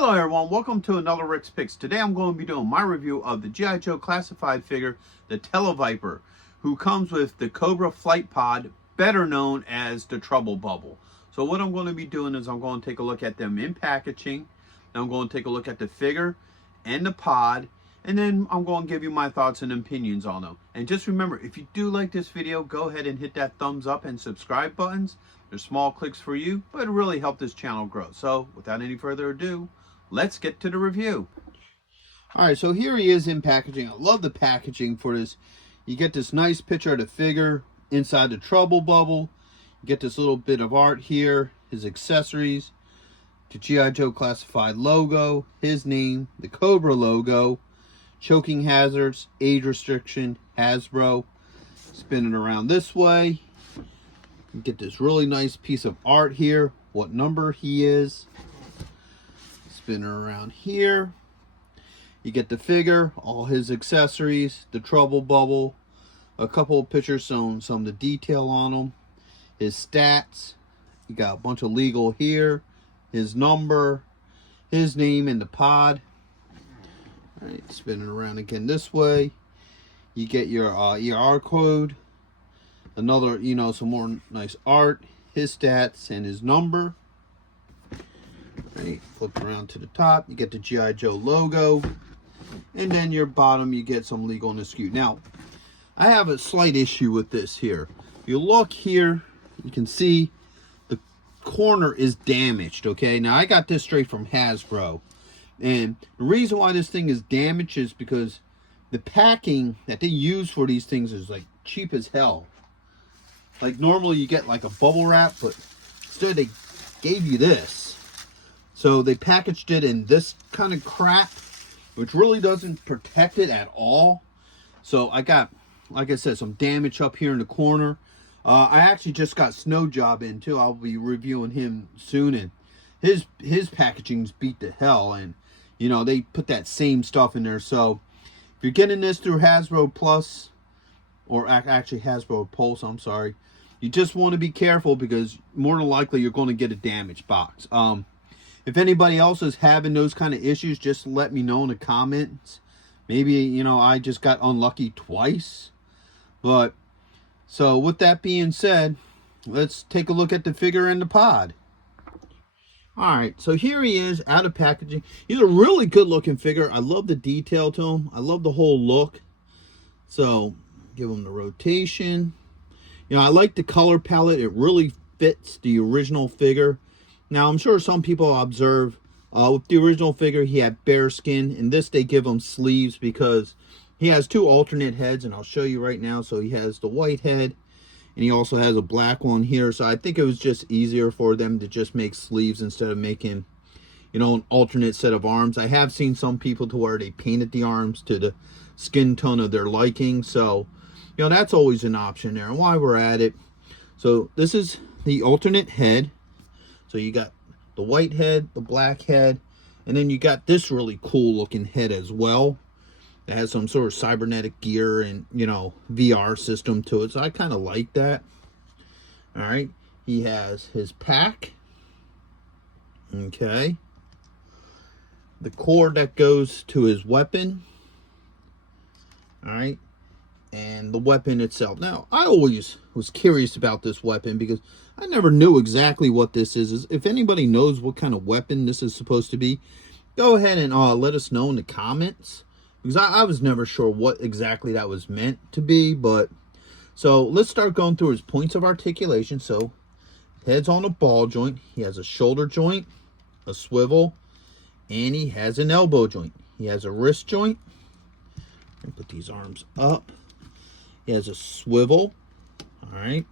Hello everyone, welcome to another Rick's Picks. Today I'm going to be doing my review of the G.I.Joe classified figure, the Tele-viper, who comes with the Cobra flight pod, better known as the Trubble bubble. So what I'm going to be doing is I'm going to take a look at them in packaging, and I'm going to take a look at the figure and the pod, and then I'm going to give you my thoughts and opinions on them. And just remember, if you do like this video, go ahead and hit that thumbs up and subscribe buttons. They're small clicks for you, but it really helps this channel grow. So without any further ado, let's get to the review. All right, so here he is in packaging. I love the packaging for this. You get this nice picture of the figure inside the Trubble bubble. You get this little bit of art here, his accessories, the G.I. Joe classified logo, his name, the Cobra logo, choking hazards, age restriction, Hasbro. Spin it around this way. You get this really nice piece of art here, what number he is. Spin her around here. You get the figure, all his accessories, the Trubble bubble, a couple of pictures showing some of the detail on them, his stats. You got a bunch of legal here, his number, his name, and the pod. All right, spin it around again this way. You get your ER code, another, some more nice art, his stats, and his number. Right, flip around to the top, you get the G.I. Joe logo, and then your bottom you get some legal and SKU. Now, I have a slight issue with this here. If you look here, you can see the corner is damaged, okay? Now, I got this straight from Hasbro, and the reason why this thing is damaged is because the packing that they use for these things is like cheap as hell. Like normally you get like a bubble wrap, but instead they gave you this. So they packaged it in this kind of crap, which really doesn't protect it at all. So I got, like I said, some damage up here in the corner. I actually just got Snow Job in too. I'll be reviewing him soon, and his packaging's beat to hell. And they put that same stuff in there. So if you're getting this through Hasbro Plus, or actually Hasbro Pulse, I'm sorry, you just want to be careful because more than likely you're going to get a damaged box. If anybody else is having those kind of issues, just let me know in the comments. Maybe, I just got unlucky twice. But, so with that being said, let's take a look at the figure and the pod. Alright, so here he is out of packaging. He's a really good looking figure. I love the detail to him. I love the whole look. So, give him the rotation. I like the color palette. It really fits the original figure. Now, I'm sure some people observe, with the original figure, he had bare skin. In this, they give him sleeves because he has two alternate heads, and I'll show you right now. So he has the white head, and he also has a black one here. So I think it was just easier for them to just make sleeves instead of making, an alternate set of arms. I have seen some people to where they painted the arms to the skin tone of their liking. So, that's always an option there. And while we're at it, so this is the alternate head. So you got the white head, the black head, and then you got this really cool looking head as well. It has some sort of cybernetic gear and, VR system to it. So I kind of like that. All right. He has his pack. Okay. The cord that goes to his weapon. All right. And the weapon itself. Now, I always was curious about this weapon because I never knew exactly what this is. If anybody knows what kind of weapon this is supposed to be, go ahead and let us know in the comments. Because I was never sure what exactly that was meant to be. But, so let's start going through his points of articulation. So, head's on a ball joint. He has a shoulder joint, a swivel, and he has an elbow joint. He has a wrist joint. Put these arms up. He has a swivel, all right,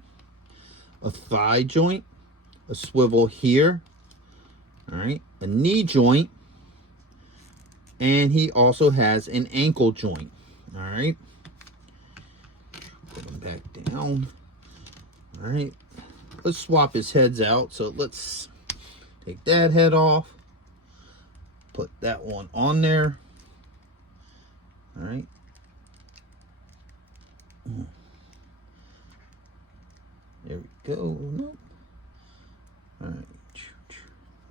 a thigh joint, a swivel here, all right, a knee joint, and he also has an ankle joint, all right. Put him back down, all right. Let's swap his heads out. So let's take that head off, put that one on there, all right. There we go. Nope. All right.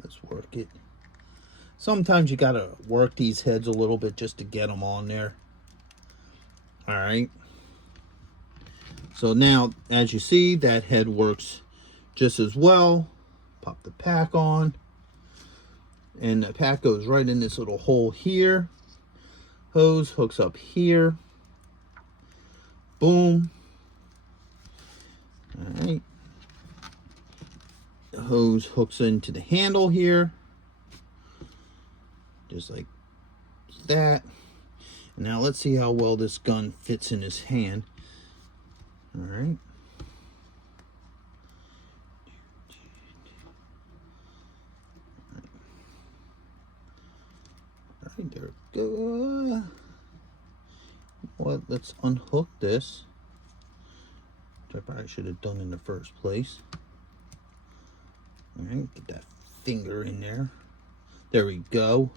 Let's work it. Sometimes you gotta work these heads a little bit just to get them on there. All right. So now, as you see, that head works just as well. Pop the pack on. And the pack goes right in this little hole here. Hose hooks up here. Boom. All right. The hose hooks into the handle here. Just like that. Now let's see how well this gun fits in his hand. All right. All right, there we go. Well, let's unhook this, which I probably should have done in the first place. All right, get that finger in there. There we go.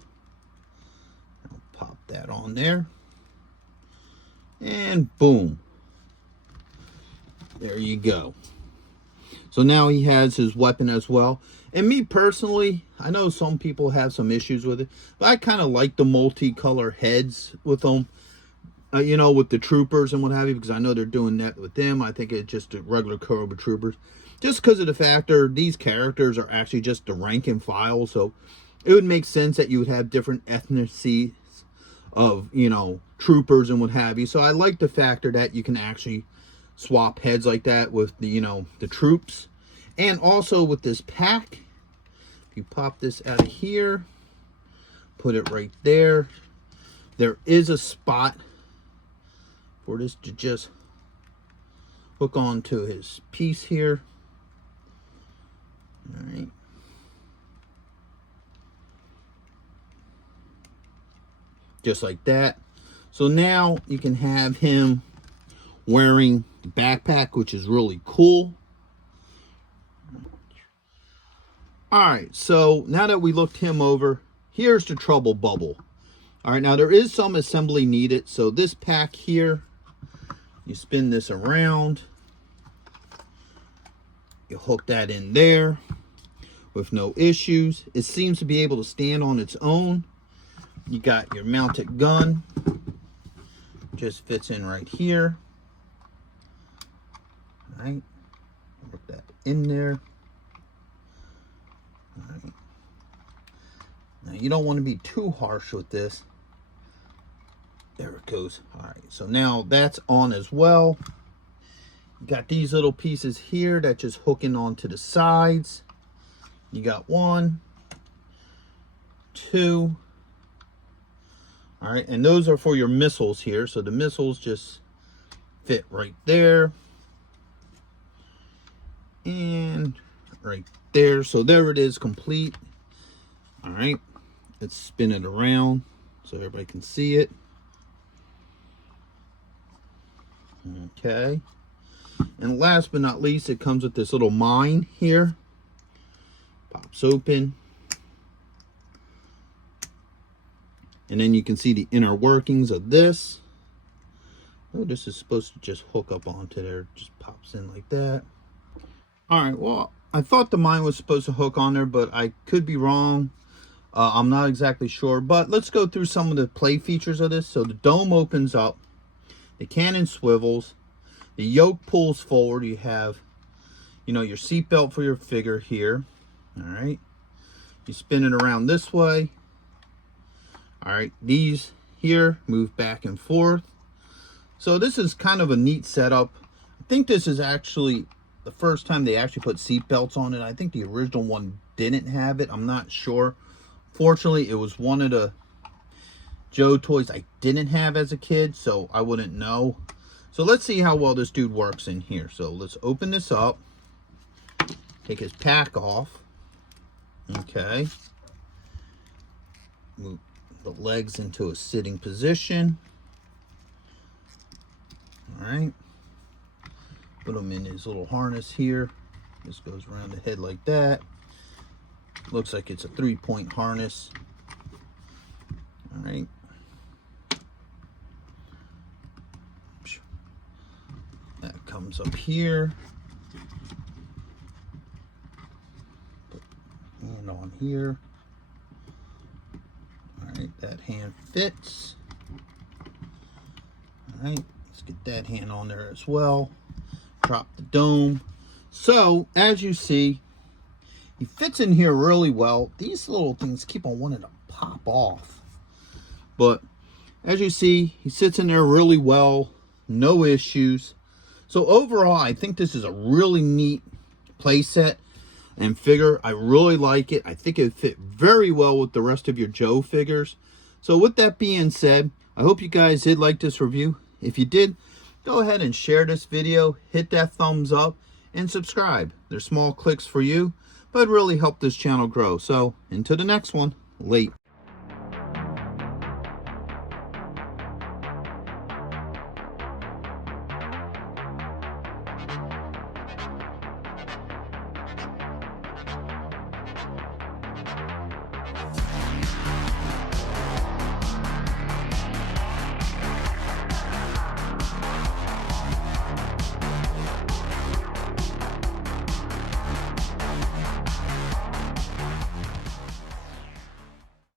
I'll pop that on there. And boom. There you go. So now he has his weapon as well. And me personally, I know some people have some issues with it, but I kind of like the multicolor heads with them. You know, with the troopers and what have you, because I know they're doing that with them. I think it's just the regular Cobra troopers. Just because of the factor, these characters are actually just the rank and file. So it would make sense that you would have different ethnicities of, you know, troopers and what have you. So I like the factor that you can actually swap heads like that with the, you know, the troops. And also with this pack, if you pop this out of here, put it right there, there is a spot for this to just hook onto his piece here. All right. Just like that. So now you can have him wearing the backpack, which is really cool. All right, so now that we looked him over, here's the Trubble bubble. All right, now there is some assembly needed. So this pack here, you spin this around, you hook that in there with no issues. It seems to be able to stand on its own. You got your mounted gun, just fits in right here. All right, work that in there. All right. Now you don't want to be too harsh with this. There it goes. All right, so now that's on as well. You got these little pieces here that just hooking onto the sides. You got 1, 2. All right, and those are for your missiles here. So the missiles just fit right there. And right there. So there it is, complete. All right, let's spin it around so everybody can see it. Okay. And last but not least, it comes with this little mine here. Pops open. And then you can see the inner workings of this. Oh, this is supposed to just hook up onto there. Just pops in like that. All right, well, I thought the mine was supposed to hook on there, but I could be wrong. I'm not exactly sure. But let's go through some of the play features of this. So the dome opens up. The cannon swivels. The yoke pulls forward. You have, you know, your seatbelt for your figure here. All right. You spin it around this way. All right. These here move back and forth. So this is kind of a neat setup. I think this is actually the first time they actually put seatbelts on it. I think the original one didn't have it. I'm not sure. Fortunately, it was one of the Joe toys I didn't have as a kid, so I wouldn't know. So let's see how well this dude works in here. So let's open this up. Take his pack off. Okay. Move the legs into a sitting position. All right. Put him in his little harness here. This goes around the head like that. Looks like it's a 3-point harness. All right. That comes up here. Put hand on here. hand fits. All right, let's get that hand on there as well. Drop the dome. So, as you see, he fits in here really well. These little things keep on wanting to pop off. But, as you see, he sits in there really well. No issues. So, overall, I think this is a really neat playset and figure. I really like it. I think it fit very well with the rest of your Joe figures. So, with that being said, I hope you guys did like this review. If you did, go ahead and share this video, hit that thumbs up, and subscribe. They're small clicks for you, but really help this channel grow. So, until the next one, late.